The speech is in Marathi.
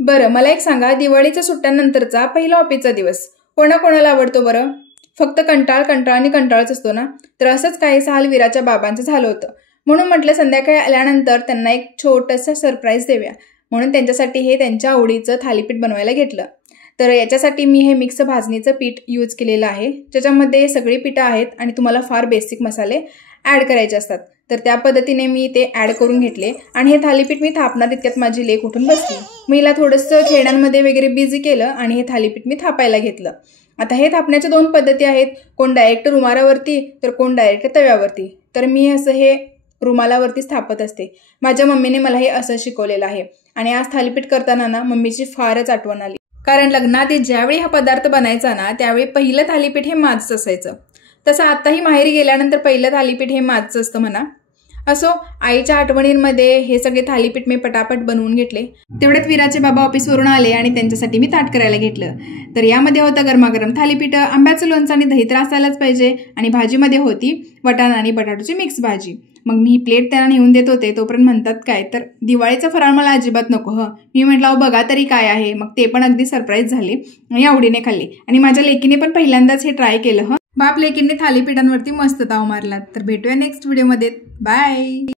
बरं, मला एक सांगा, दिवाळीच्या सुट्ट्यानंतरचा पहिला ऑफिसचा दिवस कोणाकोणाला आवडतो बरं? फक्त कंटाळ आणि कंटाळच असतो ना? तर असंच काही हाल वीराच्या बाबांचं झालं होतं. म्हणून म्हटलं संध्याकाळी आल्यानंतर त्यांना एक छोटंसं सरप्राईज देऊया. म्हणून त्यांच्यासाठी हे त्यांच्या आवडीचं थालीपीठ बनवायला घेतलं. तर याच्यासाठी मी हे मिक्स भाजणीचं पीठ यूज केलेलं आहे, ज्याच्यामध्ये सगळी पिठं आहेत आणि तुम्हाला फार बेसिक मसाले ॲड करायचे असतात. तर त्या पद्धतीने मी ते ॲड करून घेतले आणि हे थालीपीठ मी थापणार इतक्यात माझी लेक उठून बसली. मी हिला थोडंसं खेळण्यांमध्ये वगैरे बिझी केलं आणि हे थालीपीठ मी थापायला घेतलं. आता हे थापण्याच्या दोन पद्धती आहेत, कोण डायरेक्ट रुमालावरती तर कोण डायरेक्ट तव्यावरती. तर मी असं हे रुमालावरतीच थापत असते. माझ्या मम्मीने मला हे असं शिकवलेलं आहे आणि आज थालीपीठ करताना ना मम्मीची फारच आठवण आली. कारण लग्नात ज्यावेळी हा पदार्थ बनायचा ना त्यावेळी पहिलं थालीपीठ हे माझंच असायचं. तसं आत्ताही माहेरी गेल्यानंतर पहिलं थालीपीठ हे माझंच असतं म्हणा. असो, आईच्या आठवणींमध्ये हे सगळे थालीपीठ मी पटापट बनवून घेतले. तेवढ्यात वीराचे बाबा ऑफिसवरून आले आणि त्यांच्यासाठी मी ताट करायला घेतलं. तर यामध्ये होतं गरमागरम थालीपीठ, आंब्याचं लोणचं आणि दही तर असायलाच पाहिजे आणि भाजीमध्ये होती वाटाणा आणि बटाट्याची मिक्स भाजी. मग मी ही प्लेट त्यांना नेऊन देत होते तोपर्यंत म्हणतात काय तर दिवाळीचं फराळ मला अजिबात नको. मी म्हटलं अहो बघा तरी काय आहे. मग ते पण अगदी सरप्राईज झाले आणि आवडीने खाल्ले आणि माझ्या लेकीने पण पहिल्यांदाच हे ट्राय केलं. बाप लेकीने थालीपीठांवरती मस्त ताव मारला. तर भेटूया नेक्स्ट व्हिडिओमध्ये. बाय.